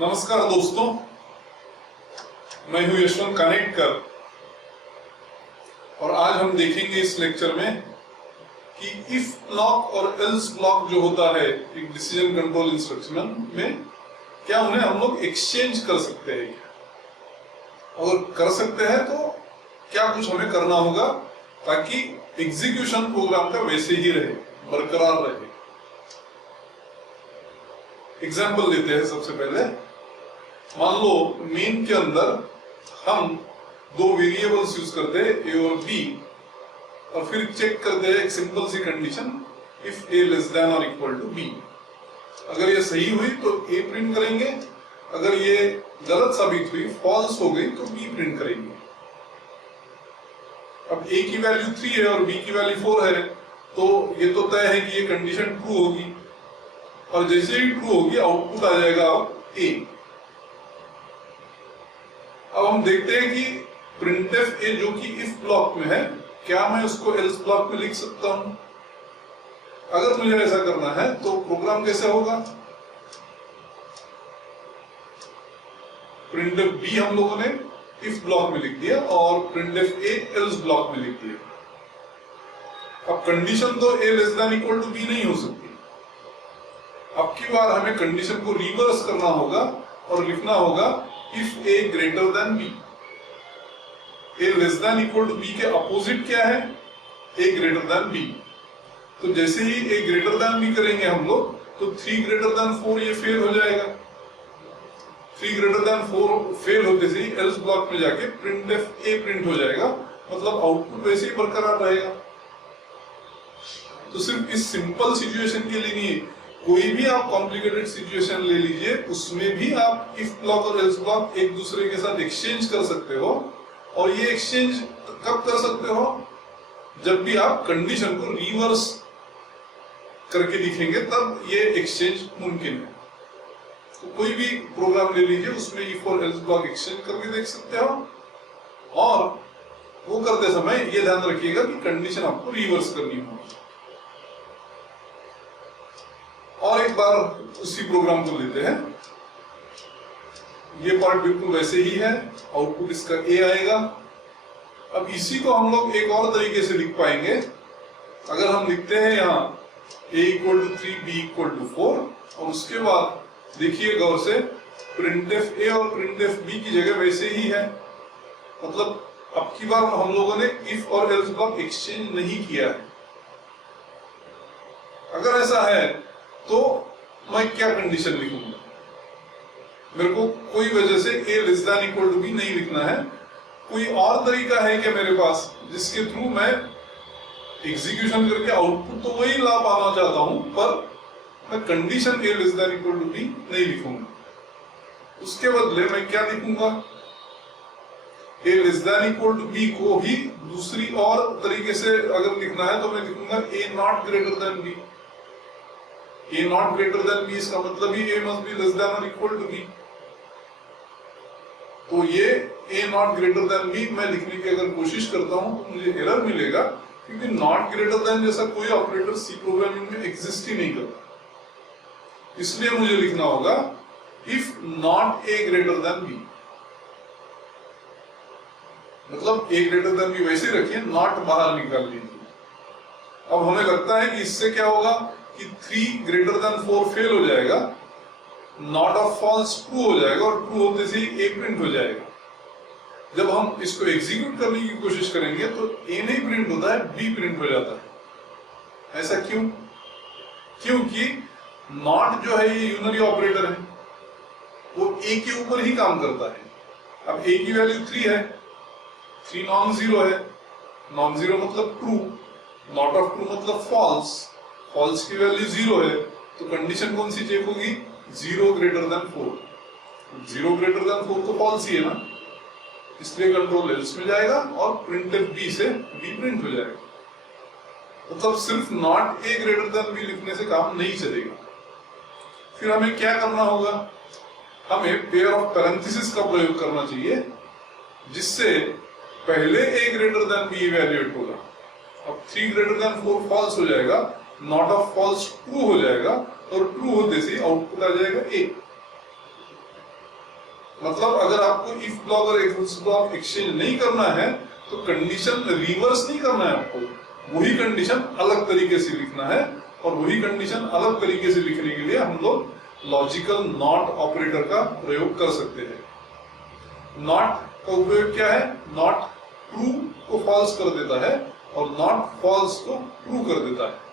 नमस्कार दोस्तों, मैं हूं यशवंत कानेटकर और आज हम देखेंगे इस लेक्चर में कि इफ ब्लॉक और एल्स ब्लॉक जो होता है एक डिसीजन कंट्रोल इंस्ट्रक्शन में, क्या उन्हें हम लोग एक्सचेंज कर सकते हैं। अगर कर सकते हैं तो क्या कुछ हमें करना होगा ताकि एग्जीक्यूशन प्रोग्राम का वैसे ही रहे, बरकरार रहे। एग्जाम्पल लेते हैं। सबसे पहले मान लो मेन के अंदर हम दो वेरिएबल्स यूज करते हैं ए और बी, और फिर चेक करते हैं एक simple C condition, if A less than और इक्वल टू बी। अगर ये सही हुई तो ए प्रिंट करेंगे, अगर ये गलत साबित हुई, फॉल्स हो गई, तो बी प्रिंट करेंगे। अब ए की वैल्यू 3 है और बी की वैल्यू 4 है, तो ये तो तय है कि ये कंडीशन ट्रू होगी, और जैसे ही ट्रू होगी आउटपुट आ जाएगा ए। अब हम देखते हैं कि प्रिंटफ ए जो कि इफ ब्लॉक में है, क्या मैं उसको एल्स ब्लॉक में लिख सकता हूं? अगर मुझे ऐसा करना है तो प्रोग्राम कैसे होगा? प्रिंटफ बी हम लोगों ने इफ ब्लॉक में लिख दिया और प्रिंटफ ए एल्स ब्लॉक में लिख दिया। अब कंडीशन तो A less than equal to B नहीं हो सकती। अब की बार हमें कंडीशन को रिवर्स करना होगा और लिखना होगा if A greater than B. A less than equal to B के अपोजिट क्या है? A greater than B. तो जैसे ही ए ग्रेटर देन बी करेंगे हम लोग, तो 3 ग्रेटर देन 4 ये फेल हो जाएगा। 3 ग्रेटर देन 4 फेल होते से ही एल्स ब्लॉक में जाके प्रिंटफ ए प्रिंट हो जाएगा, मतलब आउटपुट वैसे ही बरकरार रहेगा। तो सिर्फ इस सिंपल सिचुएशन के लिए नहीं, कोई भी आप कॉम्प्लिकेटेड सिचुएशन ले लीजिए, उसमें भी आप इफ ब्लॉक और एल्स ब्लॉक एक दूसरे के साथ एक्सचेंज कर सकते हो। और ये एक्सचेंज कब कर सकते हो? जब भी आप कंडीशन को रिवर्स करके दिखेंगे, तब ये एक्सचेंज मुमकिन है। तो कोई भी प्रोग्राम ले लीजिए, उसमें इफ और एल्स ब्लॉक एक्सचेंज करके देख सकते हो, और वो करते समय ये ध्यान रखिएगा कि कंडीशन आपको रिवर्स करनी होगी। और एक बार उसी प्रोग्राम को लेते हैं। ये पार्ट बिल्कुल वैसे ही है, आउटपुट इसका ए आएगा। अब इसी को हम लोग एक और तरीके से लिख पाएंगे। अगर हम लिखते हैं यहाँ a equal to 3 b equal to 4, और उसके बाद देखिए गौर से, प्रिंटफ ए और प्रिंटफ बी की जगह वैसे ही है। मतलब अब की बार हम लोगों ने इफ और एल्स ब्लॉक एक्सचेंज नहीं किया है। अगर ऐसा है तो मैं क्या कंडीशन लिखूंगा? मेरे को कोई वजह से A less than equal to B नहीं लिखना है। कोई और तरीका है क्या मेरे पास जिसके थ्रू मैं एग्जीक्यूशन करके आउटपुट तो वही ला पाना चाहता हूं, पर मैं condition A less than equal to B नहीं लिखूंगा। उसके बदले मैं क्या लिखूंगा? A less than equal to B को ही दूसरी और तरीके से अगर लिखना है तो मैं लिखूंगा A not greater than B. A not greater than B, इसका मतलब ही A must be less than और इक्वल टू बी। तो ये A not greater than B मैं लिखने की अगर कोशिश करता हूं तो मुझे एरर मिलेगा, क्योंकि नॉट ग्रेटर देन जैसा कोई ऑपरेटर सी प्रोग्रामिंग में एग्जिस्ट ही नहीं करता। इसलिए मुझे लिखना होगा if not A greater than B. मतलब ए ग्रेटर देन बी वैसे रखिए, नॉट बाहर निकाल लीजिए। अब हमें लगता है कि इससे क्या होगा कि 3 ग्रेटर देन 4 फेल हो जाएगा, नॉट ऑफ फॉल्स ट्रू हो जाएगा, और ट्रू होते से ही ए प्रिंट हो जाएगा। जब हम इसको एग्जीक्यूट करने की कोशिश करेंगे तो ए नहीं प्रिंट होता है, बी प्रिंट हो जाता है। ऐसा क्यों? क्योंकि नॉट जो है ये यूनरी ऑपरेटर है, वो ए के ऊपर ही काम करता है। अब ए की वैल्यू 3 है, 3 नॉन जीरो है, नॉन जीरो मतलब ट्रू, नॉट ऑफ ट्रू मतलब फॉल्स, फॉल्स की वैल्यू 0 है, तो कंडीशन कौन सी चेक होगी? 0 ग्रेटर देन 4। 0 ग्रेटर देन 4 तो फॉल्स ही है ना, इसलिए कंट्रोल एल्स में जाएगा और प्रिंटफ बी से बी प्रिंट हो जाएगा। मतलब सिर्फ not A greater than B लिखने से काम नहीं चलेगा। फिर हमें क्या करना होगा? हमें पेयर ऑफ पैरेंथेसिस का प्रयोग करना चाहिए, जिससे पहले ए ग्रेटर देन बी इवैल्यूएट होगा। अब 3 ग्रेटर देन 4 फॉल्स हो जाएगा, नॉट ऑफ फॉल्स ट्रू हो जाएगा, और ट्रू होते से आउटपुट आ जाएगा ए। मतलब अगर आपको इफ ब्लॉक और एल्स को आप एक्सचेंज नहीं करना है तो कंडीशन रिवर्स नहीं करना है आपको, वही कंडीशन अलग तरीके से लिखना है। और वही कंडीशन अलग तरीके से लिखने के लिए हम लोग लॉजिकल नॉट ऑपरेटर का प्रयोग कर सकते हैं। नॉट का उपयोग क्या है? नॉट ट्रू को फॉल्स कर देता है और नॉट फॉल्स को ट्रू कर देता है।